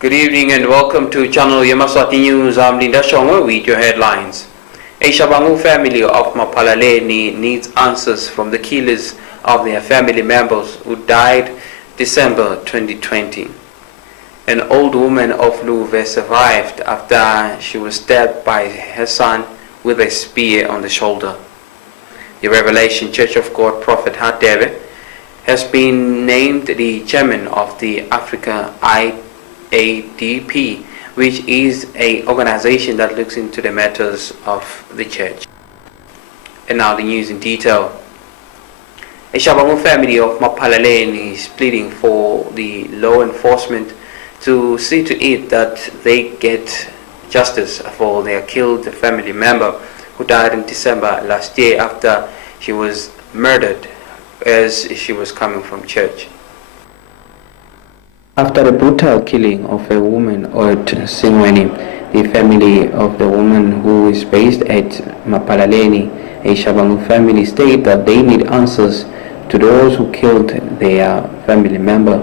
Good evening and welcome to Channel Yemaswati News. I'm Linda Shongo with your headlines. A Shabangu family of Mapalaleni needs answers from the killers of their family members who died December 2020. An old woman of Luve survived after she was stabbed by her son with a spear on the shoulder. The Revelation Church of God Prophet Hadebe has been named the chairman of the Africa IADP, which is an organization that looks into the matters of the church. And now the news in detail. A Shabangu family of Mapalaleni is pleading for the law enforcement to see to it that they get justice for their killed family member who died in December last year after she was murdered as she was coming from church. After the brutal killing of a woman at Singweni, the family of the woman who is based at Mapalaleni, a Shabangu family, state that they need answers to those who killed their family member.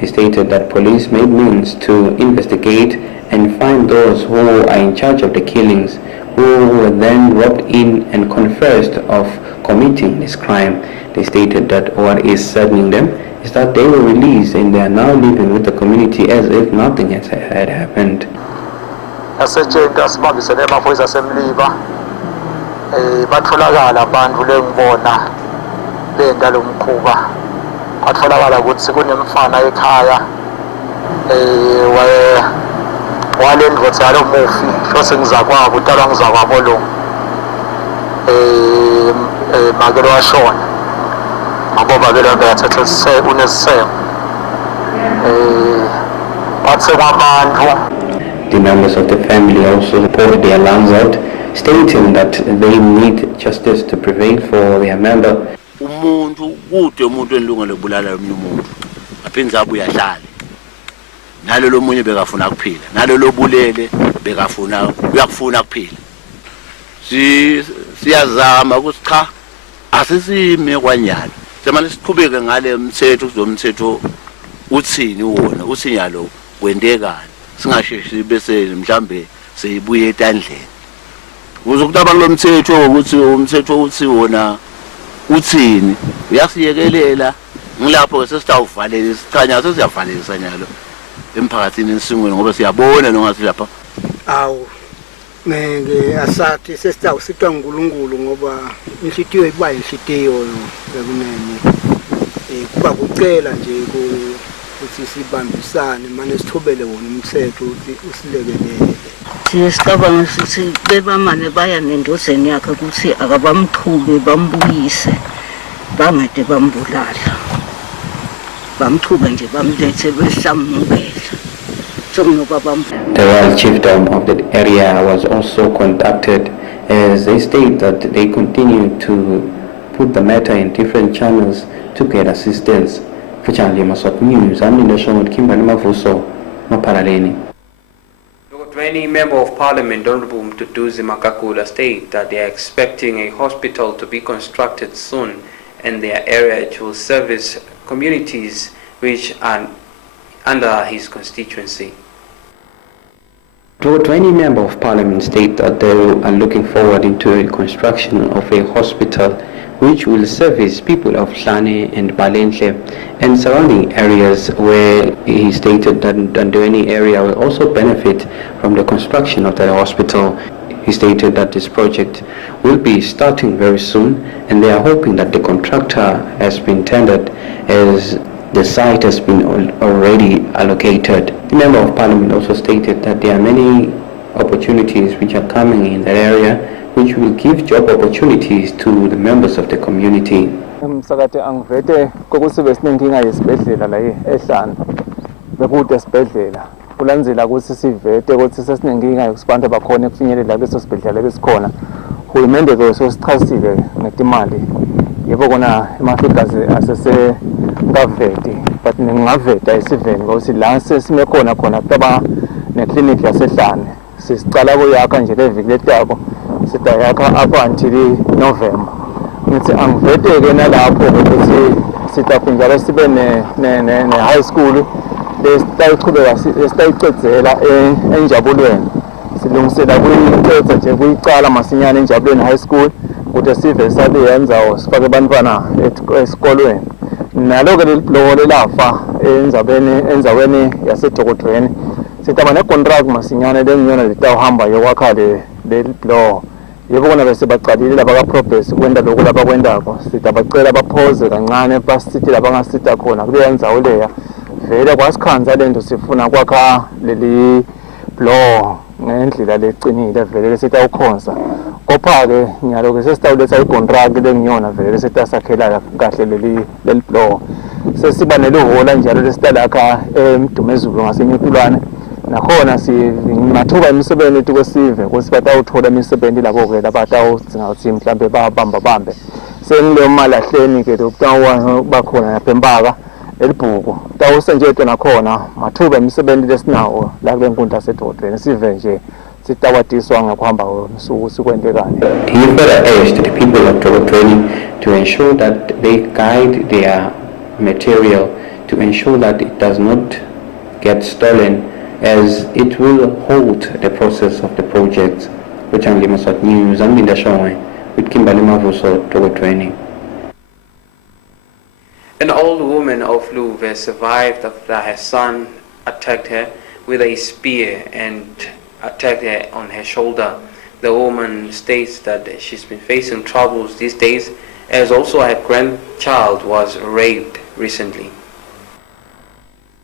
They stated that police made means to investigate and find those who are in charge of the killings, who were then roped in and confessed of committing this crime. They stated that what is saddening them is that they were released and they are now living with the community as if nothing had happened. Kwatholakala ukuthi kunemfana ekhaya walendvodza yalo mufi hlose ngizakwabo utalwa ngizakwabo lo makelo washona ngoba ke lonto yathatha unesiseko wathe kwabantu. The members of the family also poured their lungs out, stating that they need justice to prevail for their member. Umuntu kude umuntu enilungelo kubulala omnye umuntu aphindza abuya hlale nalo lomunye bekafuna ukuphila nalo lobulele bekafuna uyakufuna ukuphila siyazama ukuthi cha asisime kwanyalo semanje siqhubeke ngale mthetho kuzomthetho uthini wona usinyalo kwendekani singasheshi bese mhlambe seyibuye etandleni ukuze ukuthi abantu lomthetho ukuthi umthetho uthi wona uthini uyasiyekelela ngilapho sesitawuvalela isikhanya sesiyavalelisa nyalo emphakathini esingweni ngoba siyabona nongathi lapha awu ngeke asathi sesitawusitwa uNkulunkulu ngoba inhlitiyo iba inhlitiyo bekunene kuba kucela nje ukuthi sibambisane manje sithobele wona umthetho ukuthi usilekelele. Siyacabanga ukuthi bebamane baya nendozeni yakhe ukuthi akabamthube bambuyise bangade bambulala bamthube nje bamlethe behlamukela. The royal chiefdom of the area was also contacted as they state that they continue to put the matter in different channels to get assistance. For Channel Yemaswati News, I'm Linda Shongo with Kimberly Mavuso, Mapalaleni. 20 Member of Parliament Honorable Mtutuzi Makakula state that they are expecting a hospital to be constructed soon in their area which will service communities which are under his constituency. 20 Member of Parliament state that they are looking forward into a construction of a hospital which will service people of Hlane and Balenhle and surrounding areas, where he stated that Ndweni area will also benefit from the construction of that hospital. He stated that this project will be starting very soon and they are hoping that the contractor has been tendered as the site has been already allocated. The Member of Parliament also stated that there are many opportunities which are coming in that area which will give job opportunities to the members of the community. Msakate angivete kokuthi besinenkinga yesibhedlela la ehlana bekude esibhedlela kulandzela ukuthi sivete ukuthi sesinenkinga yokusibantu abakhona ekufinyelela leso sibhedlela besikhona uhulumende ke sosichasile ngetimali yebo kona amafigures asese ngaveti but ngingaveta isiveni ukuthi la sesime khona kutaba neclinic yasehlane sisicala kuyakha nje leviki letako sitayakha up until November. Ngithi angiveteke nalapho ukuthi sitaphinjalo sibe ne high school lesitayiqedzela enjabulweni silungisela kuyicedza nje kuyicala masinyane enjabulweni high school ukuthi sive sabiyenza sifake abantwana esikolweni nalo-ke lelo lelafa enzaweni yaseDokodweni sitaba necontract masinyane lengiyona litawuhamba yokwakha leli block yebo kona bese baqalile laba ka-progress kwenta lokhu labakwendako sitabacela baphoze kancane basithi labangasita khona kuleya ndzawo leya vele kwasikhanza lento sifuna kwakha leli block ngendlela lecinile vele sitawukhonza kopha-ke nyalo-ke sesitawuletha icontract lengiyona vele sitasakhela kahle leli block sesiba nelihola njalo lesitalakha emdumezulu ngasenyutulwane nakhona simathuba emisebeni ethu kwesive ukuthi batawuthola imisebenzi labo-ke labatawudzinga ukuthi mhlawumbe babambe sengileyo malahleni-ke bakhona lapha empaka elibhuku tawusenjetwe nakhona mathuba emisebenzi lesinawo la kule nkundla yaseDokodweni sive nje sitawatiswa ngakuhamba kwemsuku sikwendekane. He further urged the people of Dokodweni to ensure that they guide their material to ensure that it does not get stolen, as it will halt the process of the project. Which I'm Yemaswati News, I'm Linda Shongwe with Kimberly Mavuso, Dokodweni. An old woman of Luve survived after her son attacked her with a spear and attacked her on her shoulder. The woman states that she's been facing troubles these days, as also her grandchild was raped recently.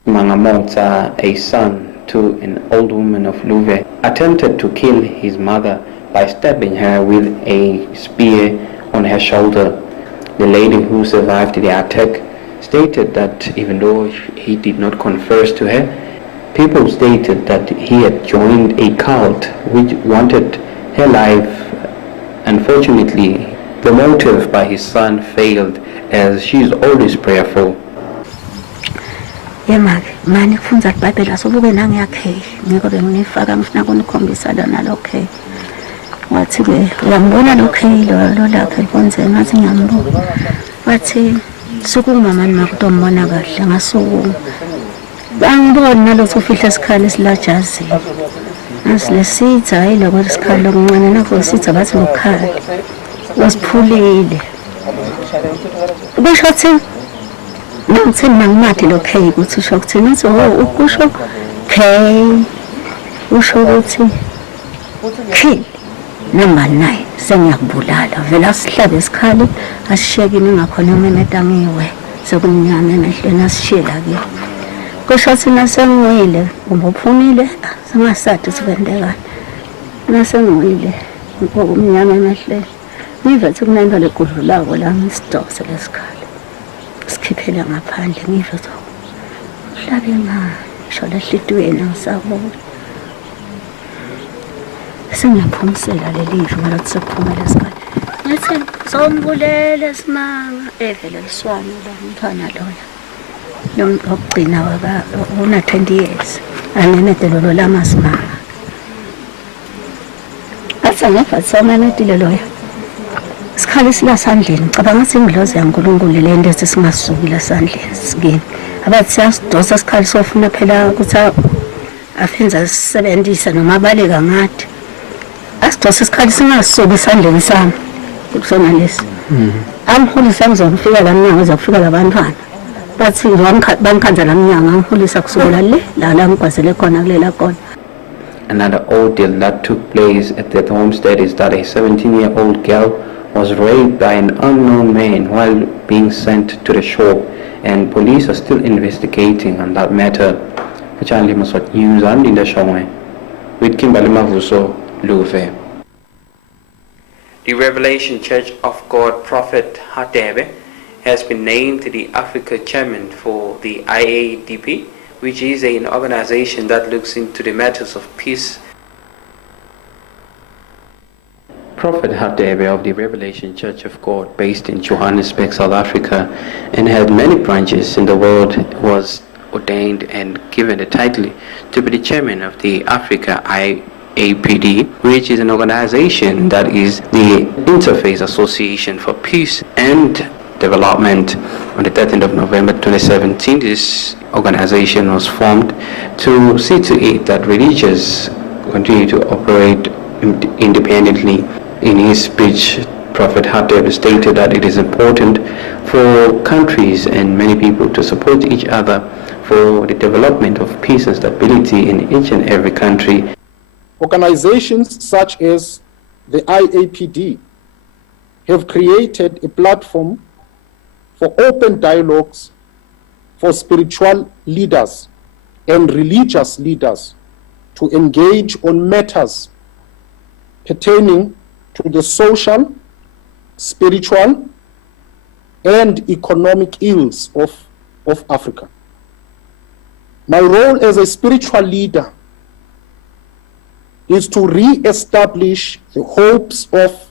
Mangamota, a son to an old woman of Luve, attempted to kill his mother by stabbing her with a spear on her shoulder. The lady who survived the attack stated that even though he did not confess to her, people stated that he had joined a cult which wanted her life. Unfortunately, the motive by his son failed, as she is always prayerful. Mani kufunza Bible asubube nangiyakhe ngiko benginifaka ngifuna kunikhombisa lona lokhe wathi ke uyambona lokhe lo lakhe konze ngathi ngiyambuka wathi sukuma mani makutombona kahle ngasuku bangibona nalokho ufihla isikhali esilajazi asilesitha yiloko isikhali lokuncane nakho sitha bathi lokhali wasiphulile ubeshathi nangithi nangimathi lokhe ukuthi usho ukuthini so ukusho okay usho ukuthi kill number 9 sengiyakubulala vela sihlabe isikhali asishekini ngakhona umemeta ngiwe sekunyama emehlweni asishela ke kusho ukuthi nasengiwile ubuphunile singasathi sikwendeka nasengiwile ngokumnyama emehlweni ngive ukuthi kunento legudlulako la ngisidose lesikhali sikhiphela ngaphandle ngive ukuthi hlabe ngisho lehlitweni ngisabona sengiyaphumisela lelivi ngalokuthi sekuphumela esikhathi ngathi sombulele simanga evele liswane lo mntwana loya lokugcina una 20 years anenedelo lo lamasimanga asangeva somanedile loya isikhali silasandleni ngicabanga ukuthi ingidlozi yaNkulunkulu le nto esingasukile esandleni sikini abathi siyasidosa isikhali sofuna phela ukuthi afenza sisebenzisa noma abaleka ngathi asidosa isikhali singasuki esandleni sami kusona lesi angihulisa ngizofika la mnyango ezakufika labantwana bathi bangikhanza la mnyango angihulisa kusukela la ngikwazele khona kulela khona. Another ordeal that took place at that homestead is that a 17-year-old girl was raped by an unknown man while being sent to the shop, and police are still investigating on that matter. Charlie Yemaswati News, I'm Linda Shongwe with Kimberly Mavuso, Luve. The Revelation Church of God Prophet Hadebe has been named the Africa Chairman for the IADP, which is an organization that looks into the matters of peace. Prophet Hadebe of the Revelation Church of God, based in Johannesburg, South Africa, and had many branches in the world, was ordained and given the title to be the chairman of the Africa IAPD, which is an organization that is the interface association for peace and Development. On the 13th of November 2017, this organization was formed to see to it that religions continue to operate independently. In his speech, Prophet Hattab stated that it is important for countries and many people to support each other for the development of peace and stability in each and every country. Organizations such as the IAPD have created a platform for open dialogues for spiritual leaders and religious leaders to engage on matters pertaining to the social, spiritual, and economic ills of Africa. My role as a spiritual leader is to re-establish the hopes of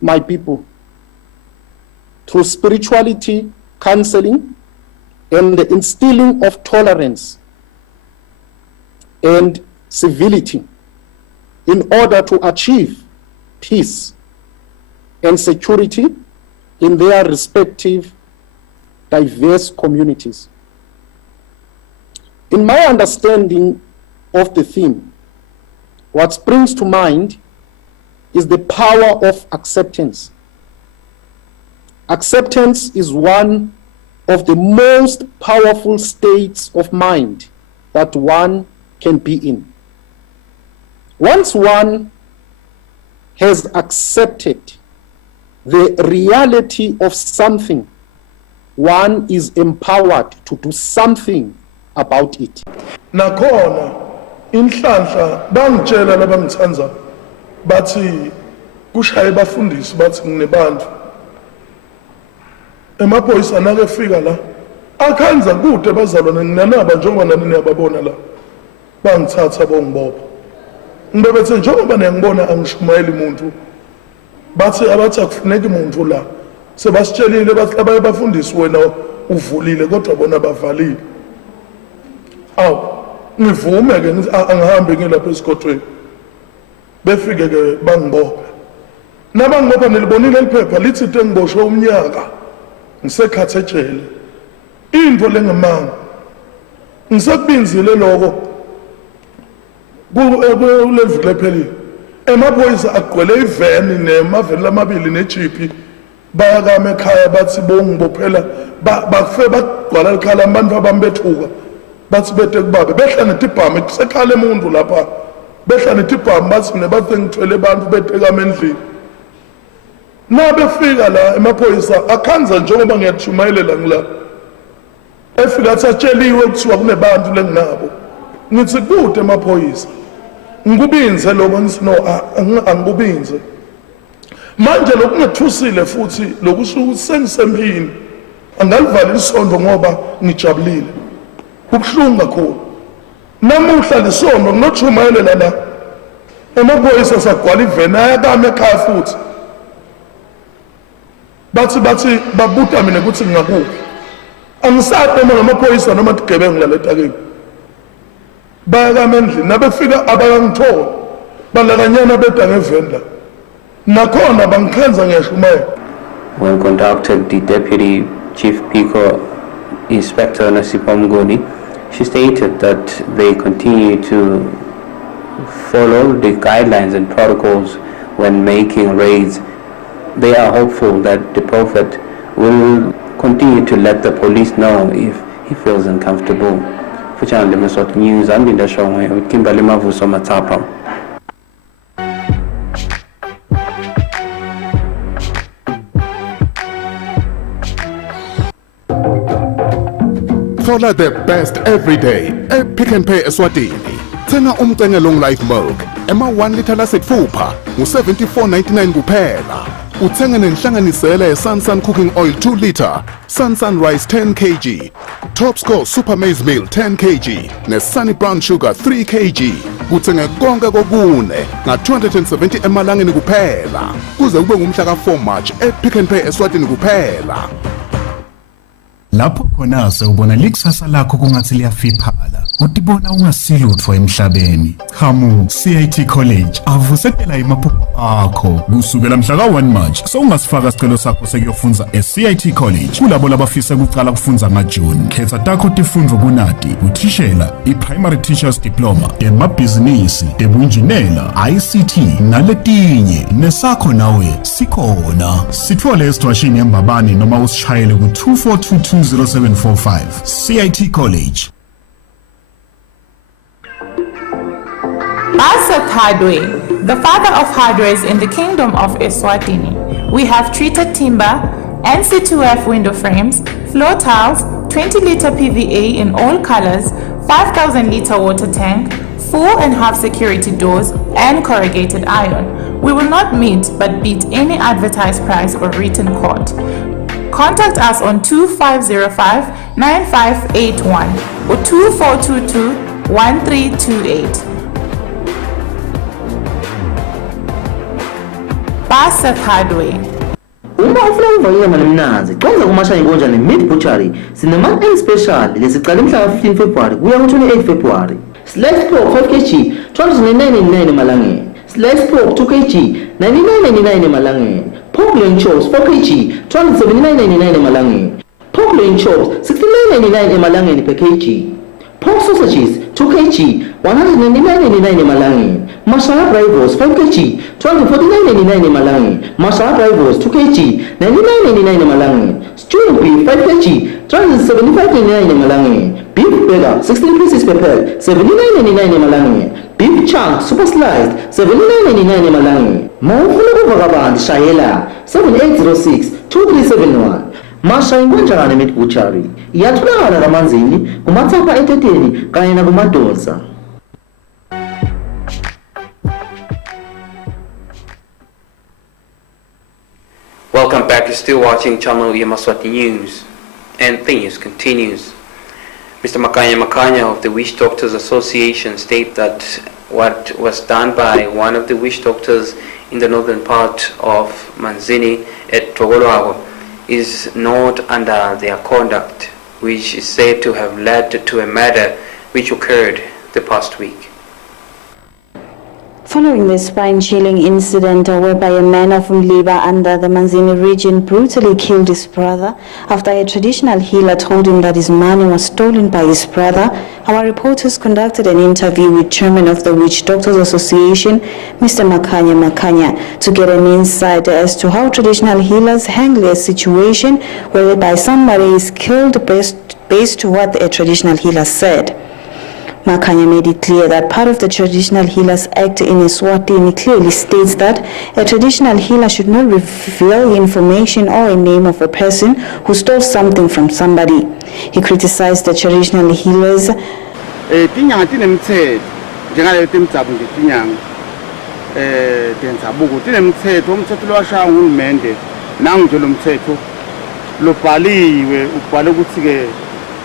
my people through spirituality, counseling, and the instilling of tolerance and civility in order to achieve peace and security in their respective diverse communities. In my understanding of the theme, what springs to mind is the power of acceptance. Acceptance is one of the most powerful states of mind that one can be in. Once one has accepted the reality of something, one is empowered to do something about it. Nakhona inhlanhla bangitshela labangithanza bathi kushaye bafundisi bathi nginebantu emaphoyisa nake fika la akhanza kude bazalwane nginanaba njengoba nani niyababona la bangithatha bongibopha ngibethe njengoba niyangibona angishumayeli umuntu bathi abathi akufuneki umuntu la sebasitshelile bathi abaye bafundisi wena uvulile kodwa bona bavalile. Aw ngivume ke ngithi angihambe ngilapha esigodweni befike ke bangibopha nabangibopha nilibonile liphepha lithi into engiboshwe umnyaka ngisekhathe ejele into lengemanga ngisekubinzile lokho kuleviki lephelile emaphoyisa agqwele iveni nemaveni lamabili nejipi bayakama ekhaya bathi bongibophela bafe bagcwala likhala abantu abambethuka bathi bete kubabe behla netibhamu kusekhala emuntu lapha behla netibhamu bathi mina bathi ngithwele abantu betekama endlini nabefika la emaphoyisa akhanza njengoba ngiyathumayelela ngila efika athi atsheliwe kuthiwa kunebantu lenginabo ngithi kude emaphoyisa ngikubinze lokho ngithi no angikubinze manje lokungethusile futhi lokusho ukuthi sengisempini angalivala isondo ngoba ngijabulile kubuhlungu kakhulu namuhla lesondo nginotshumayelela la emaphoyisa sagwala iveni ayakama ekhaya futhi bathi babuta mina ukuthi ngingakuphi angisade noma ngamaphoyisa noma tigebengu laletakeni bayakama endlini nabefika abakangithola balakanyana beda ngevenda nakhona bangikhenza ngiyashumayela. When conducted, the Deputy Chief Pico Inspector Nasipa Mgoni, she stated that they continue to follow the guidelines and protocols when making raids. They are hopeful that the Prophet will continue to let the police know if he feels uncomfortable. For Channel Yemaswati News, I'm Linda Shongwe with Kimberly Mavuso Matapa. Thola the best every day Pick and Pay Eswatini. Thenga umcenge long life milk ema 1 liter lasitfupha ngu-74.99 kuphela. Uthenge nenhlanganisela ye-Sun cooking oil 2 liter, Sun rice 10 kg, Top Score super maize meal 10 kg, ne-Sunny brown sugar 3 kg. Kuthenge konke kokune nga-270 emalangeni kuphela. Kuze kube ngumhla ka-4 March Pick and Pay Eswatini kuphela. lapho khona ubona likusasa lakho kungathi liyafiphala utibona ungasilutho emhlabeni. Hamu CIT College avusetela imaphupho akho kusukela mhla ka 1 March ungasifaka sicelo sakho sekuyofunda eCIT College kulabo labafisa ukuqala kufunza ngaJune. Khetha takho tifundvo kunati uthishela iPrimary Teachers Diploma, emabhizinisi, ebunjinela, ICT naletinye. Nesakho nawe sikhona. Sithole esitwashini embabane noma usishayele ku 24220745. CIT College. Basak Hardware, the father of hardwares in the kingdom of Eswatini. We have treated timber, NC2F window frames, floor tiles, 20-liter PVA in all colors, 5,000-liter water tank, full and half security doors, and corrugated iron. We will not meet but beat any advertised price or written quote. Contact us on 2505-9581 or 2422-1328. Basak Hardware. Uma ufuna ukuvalelwa nemnanzi, qonda kuMashaya Nkonja ne-Meat Butchery. Sinama-end special lesiqala mhla 15 February kuya ku-28 February. Sliced pork 5 kg, 299 emalangeni. Sliced pork 2 kg, 99.99 emalangeni. Pork loin chops 4 kg, 279.99 emalangeni. Pork loin chops 69.99 emalangeni per kg. Pork sausages 2 kg, 199.99 emalangeni. Masala rivals 5 kg, 249.99 emalangeni. Masala rivals 2 kg, 99.99 emalangeni. Stewing beef 5 kg, 275.99 emalangeni. Beef burger 16 pieces per pack, 79.99 emalangeni. Beef chunk super sliced 79.99 emalangeni. Mawufuna ukuva kabanzi shayela 7806 2371. Mashaya Nkonja ne-Meat Butchery iyatholakala kaManzini, kumathapha eTheteni kanye nakuMadonsa. Welcome back. You're still watching channel Yemaswati News, and the news continues. Mr. Makanya of the Witch Doctors Association state that what was done by one of the witch doctors in the northern part of Manzini at Togolwago is not under their conduct, which is said to have led to a murder which occurred the past week. Following the spine-chilling incident whereby a man of Mliba under the Manzini region brutally killed his brother after a traditional healer told him that his money was stolen by his brother, our reporters conducted an interview with Chairman of the Witch Doctors Association, Mr. Makanya, to get an insight as to how traditional healers handle a situation whereby somebody is killed based to what a traditional healer said. Makanya made it clear that part of the Traditional Healers Act in Eswatini clearly states that a traditional healer should not reveal information or a name of a person who stole something from somebody. He criticized the traditional healers.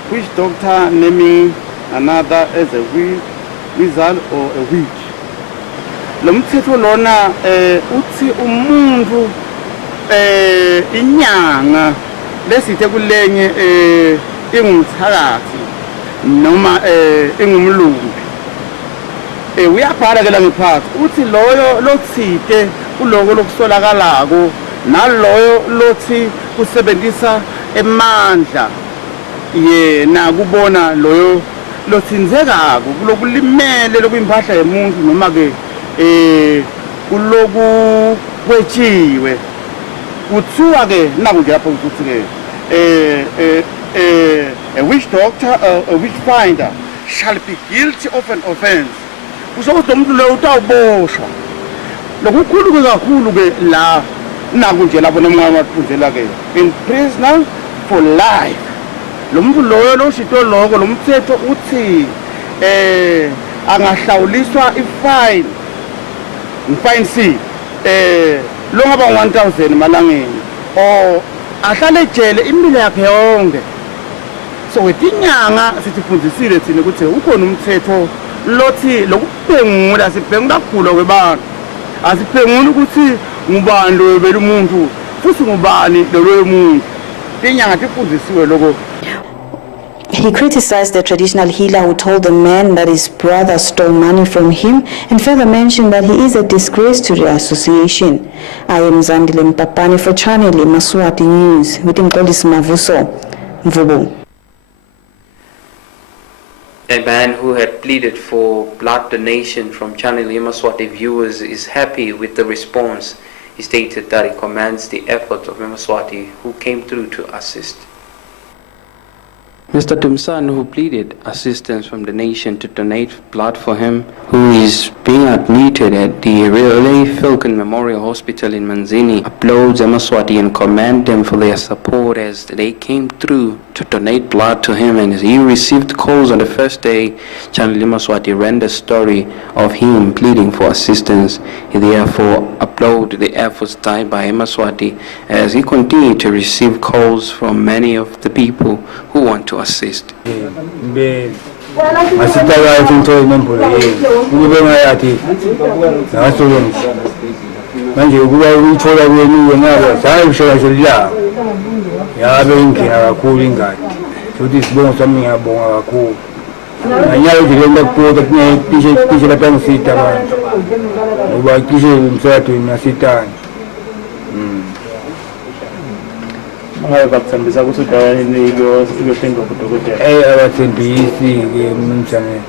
Which doctor naming another as a wizard or a witch. Lomthetho lona uthi umuntu inyanga lesithe kulenye ingumthakathi noma ingumlungu uyabhala ke la ngephansi uthi loyo lothite kuloko lokusolakalako naloyo lothi kusebenzisa emandla yena kubona loyo lothinzekako kulokulimele lokuyimpahla yemuntu noma ke kuloku kwetshiwe kuthiwa ke naku nje lapho ukuthi ke a witch doctor a witch finder shall be guilty of an offense. Kusho ukuthi umuntu lo utawuboshwa lokukhulu ke kakhulu ke la naku nje lapho noma ngaphunzela ke in prison for life. Lo muntu loyo loshito lokho lo mthetho uthi angahlawuliswa ifine C lo ngaba 1000 malangeni o ahlale ejele impilo yakhe yonke. So wetinyanga sithifundisile thina ukuthi ukhona umthetho lothi lokubhengula sibhengula kakhulu kwebantu asiphengula ukuthi ngubani lo beli umuntu futhi ngubani lo muntu. Tinyanga tifundisiwe lokho. He criticized the traditional healer who told the man that his brother stole money from him and further mentioned that he is a disgrace to the association. I am Zandile Mpapane for Channel Yemaswati News with Mkolis Mavuso, Mvubu. A man who had pleaded for blood donation from Channel Yemaswati viewers is happy with the response. He stated that he commends the efforts of Yemaswati who came through to assist. Mr. Tumsan, who pleaded assistance from the nation to donate blood for him, who is being admitted at the Relay Falcon Memorial Hospital in Manzini, applauds Yemaswati and commend them for their support as they came through to donate blood to him. And as he received calls on the first day, Channel Yemaswati ran the story of him pleading for assistance. He therefore applauded the efforts done by Yemaswati as he continued to receive calls from many of the people who want to assist. Bakuthembisa ukuthi uyothenga kudokotela abathembisi ke mnjane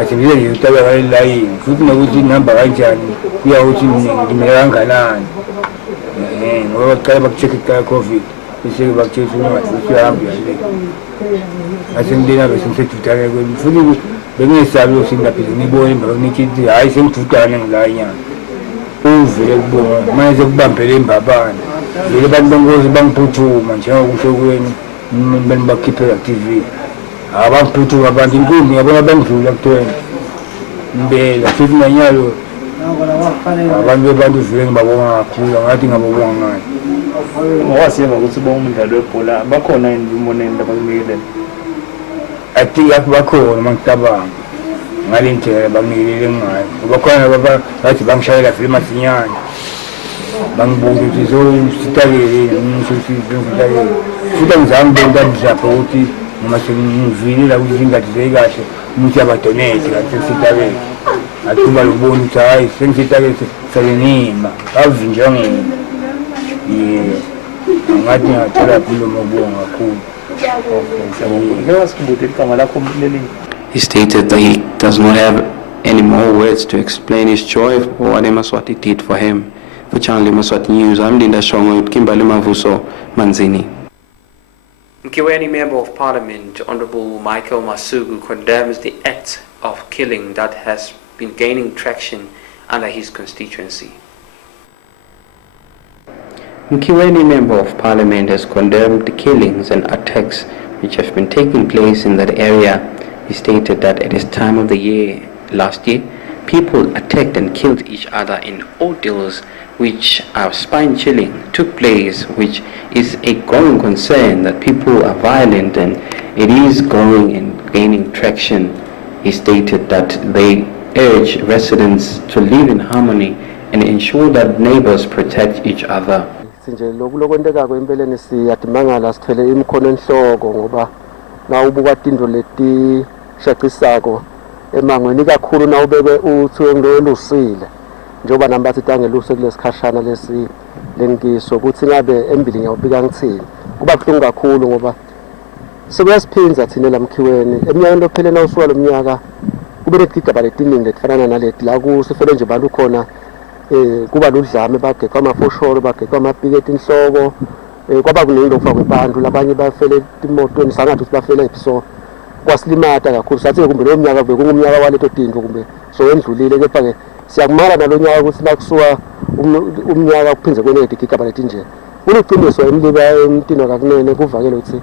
athembile nje utaba kalelayini futhi nokuthi inhamba kanjani kuyawuthi ngimela kanganani ngoba qala bakucheck ka covid bese bakucheck ukuthi uyahamba yale asengidena bese ngithethutane kwemi futhi bengisabi ukuthi ngaphinde ngibone bakunikithi hayi sengithutane ngilanyana uvele kubona manje kubambele imbabane le bantu bangozi bangiphuthuma njengokusho kweni bani bakhiphela TV abangiphuthuma abantu inkulu ngiyabona bangidlula kuthweni mbela futhi nanyalo abantu vele ngibabonga kakhulu ngathi ngababonga ngani ngowasiyenga ukuthi bomdlalo webhola bakhona indimoneni labakunikele athi bakhona mangicabanga ngale ndlela banginikele ngayo bakhona baba bathi bangishayela vele masinyane bangibonga ukuthi sitalele ngisitalele futhi ngizange benda mhlapha ukuthi noma sengivile la ukuthi ingathi kahle umuntu abadonate kathi sitalele athuba lokubona ukuthi hayi sengitalele selenima avinje ngini ngathi ngiyathola kulo mabonga kakhulu. He stated that he does not have any more words to explain his joy for what Yemaswati did for him. For Channel Yemaswati News, I'm Linda Shongo with Kimbali Mavuso, Manzini. Mkiweni Member of Parliament, Honorable Michael Masugu, condemns the act of killing that has been gaining traction under his constituency. Mkiweni Member of Parliament has condemned the killings and attacks which have been taking place in that area. He stated that at this time of the year, last year, people attacked and killed each other in ordeals which are spine-chilling, took place, which is a growing concern that people are violent and it is growing and gaining traction. He stated that they urge residents to live in harmony and ensure that neighbors protect each other. Nje lokulokwenteka kwempeleni siyadimangala sithwele imkhono enhloko ngoba nawubuka tindo leti shacisako emangweni kakhulu nawubeke uthi ngelusile njoba namba sitangeluse kulesikhashana lesi lenkiso ukuthi ngabe embili ngiyawubika ngithini kuba kuhlungu kakhulu ngoba sekuyasiphinza thina lamkhiweni eminyakeni lophelena usuka lomnyaka kube letigaba letiningi letifana naleti la kusifele nje bantu khona kuba ludlame bagekwa amafosholo bagekwa amapiketi inhloko kwaba kuningi lokufakwa abantu labanye bafele imotweni sangathi bafela episo kwasilimata kakhulu sathi kumbe lo mnyaka kube kungumnyaka waleto tinto kumbe so wendlulile kepha ke siyakumala nalonyaka ukuthi nakusuka umnyaka kuphinze kwenedi igaba letinje uliqiniso emliba emtino kakunene kuvakele ukuthi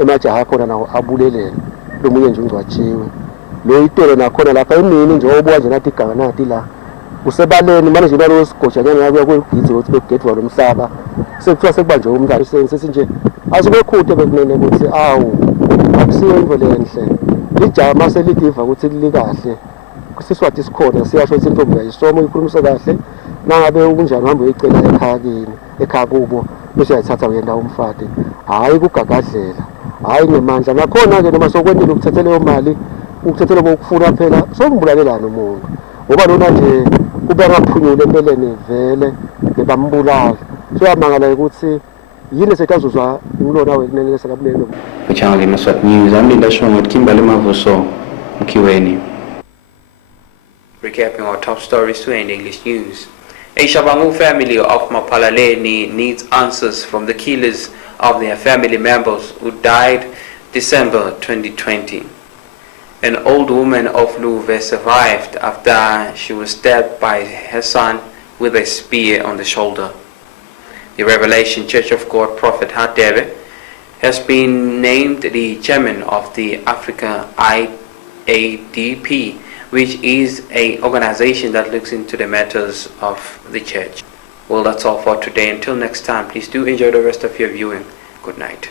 emajaha khona nawo abulelele lomunye nje ungcwatshiwe lo itolo nakhona lapha emini nje obuka nje nathi igaba nathi la usebaleni manje nje balo sigojanyana yakuya kwegidzi ukuthi begedwa lo mhlaba sekuthiwa sekubanje umntana sesinje asikukhuthe bekunene ukuthi awu akusiyo into lenhle lijama selidiva ukuthi likahle kusiswathi sikhona siyasho ukuthi intombi ayisoma ikhulumisa kahle nangabe unjani uhambe uyicela ekhaya kini ekhaya kubo bese yathatha uyenda umfati hayi kugagadlela hayi ngemandla. Ngakhona-ke noma sokwendela ukuthatha leyo mali ukuthathela bokufuna phela sokumbulalelana umuntu ngoba lona nje kube ngaphunyula empeleni vele nebambulala. So yamangala ukuthi yini sekazuzwa ngulona wekunenelesa kabulelo. Channel Yemaswati News, I'm Linda Shongwe, Kimberly Mavuso, Mkiweni. Recapping our top stories today in English news. A Shabangu family of Mapalaleni needs answers from the killers of their family members who died December 2020. An old woman of Luve survived after she was stabbed by her son with a spear on the shoulder. The Revelation Church of God Prophet Hadebe has been named the chairman of the Africa IADP, which is an organization that looks into the matters of the church. Well, that's all for today. Until next time, please do enjoy the rest of your viewing. Good night.